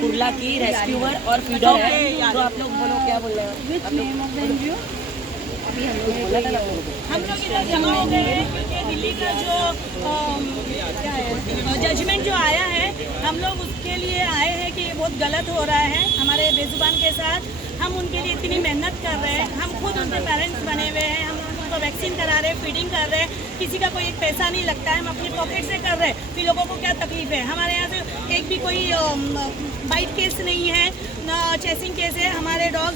कुर्ला की रेस्क्यूअर और फीडर है। तो आप लोग बोलो क्या बोल रहे हैं? हम लोग इधर जमा हो गए हैं क्योंकि दिल्ली का जो क्या है जजमेंट जो आया है, हम लोग उसके लिए आए हैं कि ये बहुत गलत हो रहा है हमारे बेजुबान के साथ। हम उनके लिए इतनी मेहनत कर रहे हैं, हम खुद उनके पेरेंट्स बने हुए हैं, हम उनको वैक्सीन करा रहे हैं, फीडिंग कर रहे हैं, किसी का कोई एक पैसा नहीं लगता है, हम अपनी पॉकेट से कर रहे हैं। फिर लोगों को क्या तकलीफ है? हमारे यहाँ से एक भी कोई बाइट केस नहीं है, ना चेसिंग केस है। हमारे डॉग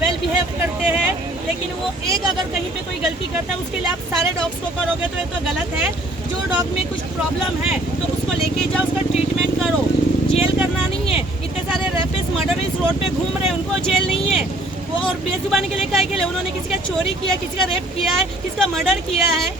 वेल बिहेव करते हैं, लेकिन वो एक अगर कहीं पे कोई गलती करता है उसके लिए आप सारे डॉग्स को करोगे तो ये तो गलत है। जो डॉग में कुछ प्रॉब्लम है तो उसको लेके जाओ, उसका ट्रीटमेंट करो, जेल करना नहीं है। इतने सारे रेपिस्ट मर्डरिस्ट रोड पे घूम रहे हैं, उनको जेल नहीं है। वो और बेजुबानी के लिए काय के लिए उन्होंने किसी का चोरी किया, किसी का रेप किया है, किसी का मर्डर किया है,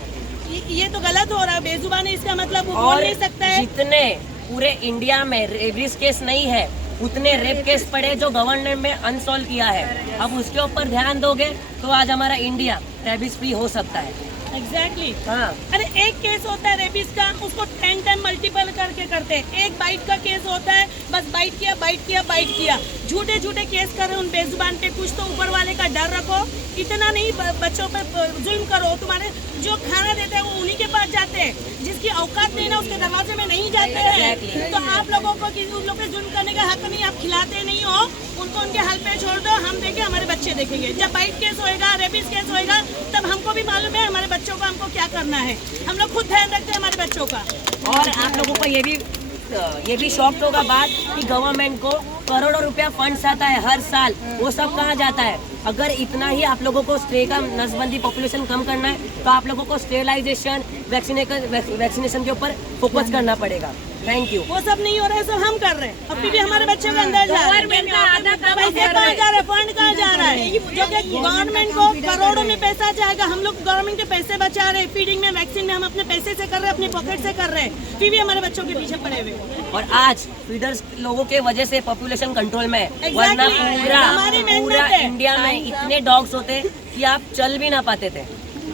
ये तो गलत हो रहा है। बेजुबानी इसका मतलब वो बोल नहीं सकता है। जितने पूरे इंडिया में रेबिस केस नहीं है उतने रेप केस पड़े जो गवर्नमेंट में अनसॉल्व किया है। अब उसके ऊपर ध्यान दोगे तो आज हमारा इंडिया रेबिस फ्री हो सकता है। एग्जैक्टली हाँ। अरे एक केस होता है रेबिस का, उसको 10 टाइम मल्टीपल करके करते हैं। एक बाइट का केस होता है, बस बाइट किया बाइट किया बाइट किया। झूठे झूठे केस कर रहे उन बेजुबान पे। कुछ तो ऊपर वाले का डर रखो, इतना नहीं बच्चों पे जुल्म करो। तुम्हारे जो खाना देते हैं वो उन्हीं के पास जाते हैं, जिसकी औकात नहीं ना उसके दरवाजे में नहीं जाते हैं। तो आप लोगों को उन लोगों पे जुल्म करने का हक नहीं, आप खिलाते नहीं हो उनको, उनके हाल पे छोड़ दो। हम देखें, हमारे बच्चे देखेंगे। जब बाइट केस होएगा, रेबिस केस होएगा, तब हमको भी मालूम है हमारे बच्चों को हमको क्या करना है। हम लोग खुद ध्यान रखते हैं हमारे बच्चों का। और आप लोगों को ये भी शॉक्ड होगा बात कि गवर्नमेंट को करोड़ों रुपया फंड्स आता है हर साल, वो सब कहाँ जाता है? अगर इतना ही आप लोगों को स्टे का नसबंदी पॉपुलेशन कम करना है तो आप लोगों को स्टेरिलाइजेशन वैक्सीनेशन के ऊपर फोकस करना पड़ेगा। Thank you. वो सब नहीं हो रहा है, सब हम कर रहे हैं। अभी भी हमारे बच्चे के अंदर जा रहे हैं। पैसे कहाँ जा रहे हैं? फंड कहाँ जा रहा है? जो कि गवर्नमेंट को करोड़ों में पैसा जाएगा, हम लोग गवर्नमेंट के पैसे बचा रहे हैं। फीडिंग में, वैक्सीन में हम अपने पैसे से कर रहे हैं, अपनी पॉकेट से कर रहे हैं, फिर भी हमारे बच्चों के पीछे पड़े हुए। और आज फीडर्स लोगों के वजह से पॉपुलेशन कंट्रोल में है। वरना पूरा इंडिया में इतने डॉग्स होते कि आप चल भी ना पाते थे।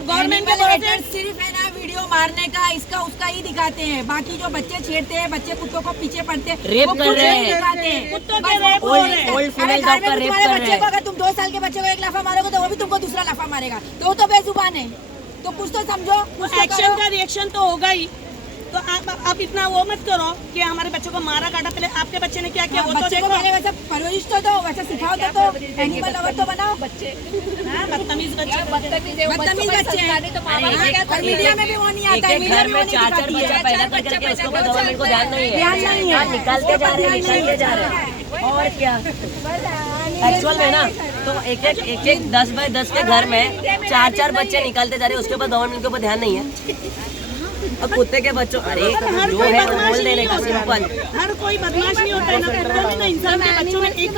गवर्नमेंट के भरोसे सिर्फ है ना वीडियो मारने का, इसका उसका ही दिखाते हैं। बाकी जो बच्चे छेड़ते हैं, बच्चे कुत्तों को पीछे पड़ते हैं, रेप वो कर कुछ रहे नहीं हैं। दिखाते हैं। कुत्तों के रेप हो रहे हैं। ओल्ड फीमेल डॉग का रेप कर रहे बच्चे को हैं। अगर तुम 2 साल के बच्चे को एक लाफा मारोगे तो वो भी तुमको दूसरा लाफा मारेगा, तो वो तो बेजुबान है। तो कुछ तो समझो, कुछ तो एक्शन का रिएक्शन तो होगा ही। तो आप इतना वो मत करो कि हमारे बच्चों को मारा काटा। पहले आपके बच्चे ने क्या किया वो तो बच्चे को देखो। पहले वैसा परवरिश तो दो, वैसा सिखाओ तो एनिमल लवर तो बनाओ। हाँ, बदतमीज बच्चे। बदतमीज बच्चे हैं। और मीडिया में भी वो नहीं आता है, एक मीडिया घर में में वो नहीं 4 दिखाती बच्चा है। पैदा करके उसके ऊपर गवर्नमेंट को ध्यान नहीं ध्यान नहीं है। है। निकालते जा रहे हैं। और क्या एक्चुअल में ना, तो एक 10 बाय 10 के घर में 4 बच्चे निकालते जा रहे हैं, उसके ऊपर गवर्नमेंट के ऊपर ध्यान नहीं है। अब कुत्ते के बच्चों, अरे हर जो कोई है बदमाश बोल नहीं देने का होता है। सिंपल। हर कोई बदमाश नहीं होता है ना, कुत्तों में ना इंसान के बच्चों में एक